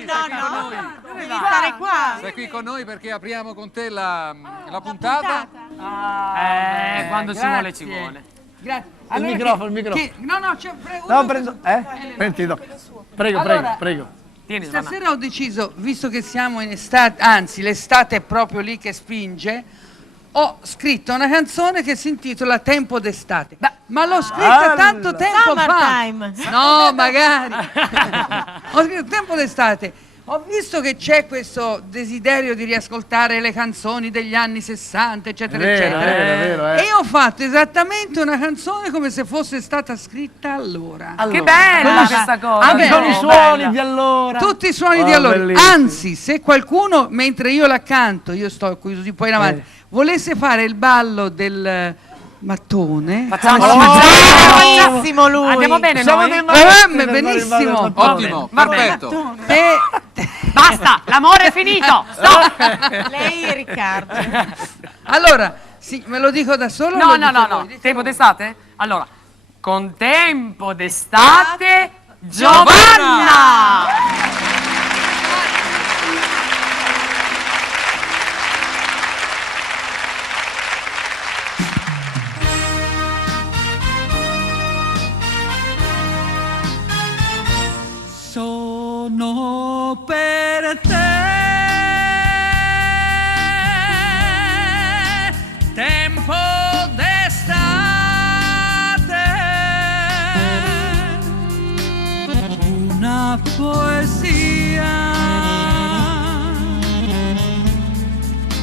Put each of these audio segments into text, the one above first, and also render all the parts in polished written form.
Devi stare qua. Sei qui con noi perché apriamo con te la puntata. Quando si vuole ci vuole. Grazie. Il microfono. No, prego. No, prendo. Prego. Tieni, Stasera ho deciso, visto che siamo in estate, anzi l'estate è proprio lì che spinge, ho scritto una canzone che si intitola Tempo d'estate. Ma l'ho scritta tanto tempo fa. No, magari. Ho scritto Tempo d'estate. Ho visto che c'è questo desiderio di riascoltare le canzoni degli anni 60, eccetera, eccetera. È vero. E ho fatto esattamente una canzone come se fosse stata scritta allora. Che bella questa cosa! Anche con i suoni di allora. Tutti i suoni di allora. Bellissimo. Anzi, se qualcuno, mentre io la canto, io sto così poi in avanti, volesse fare il ballo del mattone. Facciamo lui! Andiamo bene noi? Benissimo. Ottimo, perfetto. Basta, l'amore è finito! Stop! Lei e Riccardo. Allora, sì, me lo dico da solo? No. Tempo d'estate? Allora, con tempo d'estate, Giovanna! Sono per te tempo d'estate, una poesia,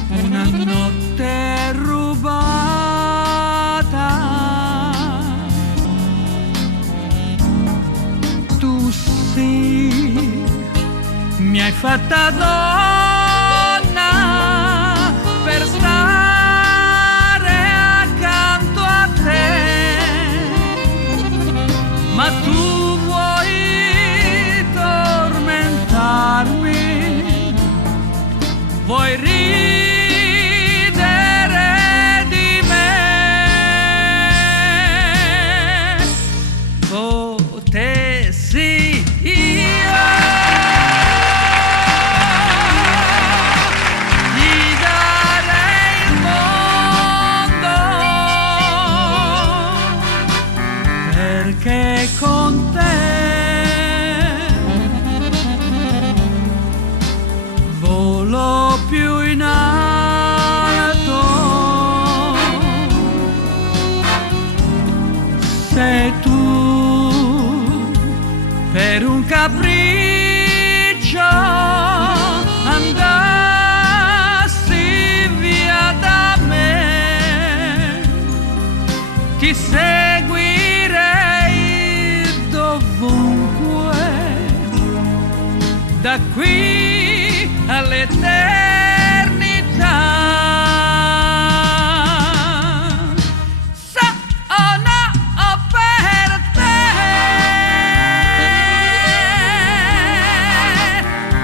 una notte rubata. Tu sì, mi hai fatta donna per stare accanto a te, ma tu vuoi tormentarmi, vuoi ridere di me, potessi io ti darei il mondo, perché con te volo più in alto. Se tu per un capriccio andassi via da me, ti seguirei dovunque, da qui all'eternità. Sono per te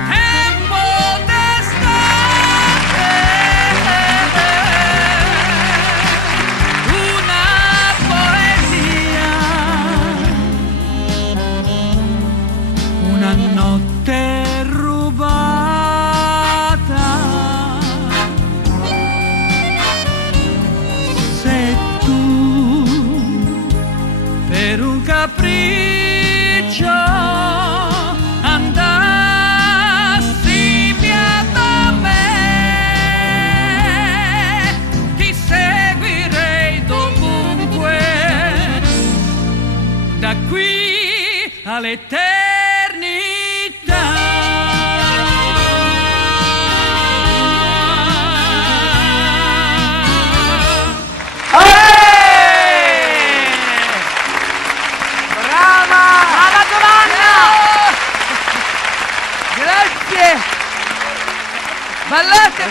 tempo d'estate, una poesia, una notte rubata. Se tu per un capriccio andassi via da me, ti seguirei dovunque, da qui all'eternità. Brava Giovanna! Grazie! Ballate!